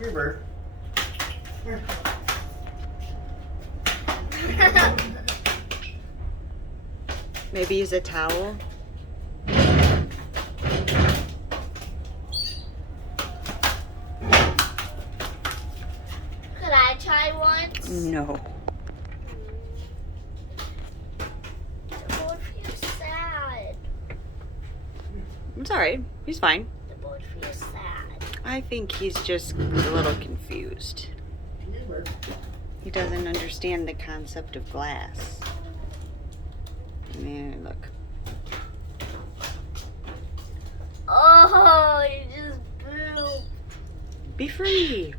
Here, bird. Here. Maybe use a towel. Could I try once? No. The boy feels sad. It's alright. He's fine. The boy feels sad. I think he's just a little confused. Here, bird. He doesn't understand the concept of glass. Man, look. Oh, you just blew. Be free.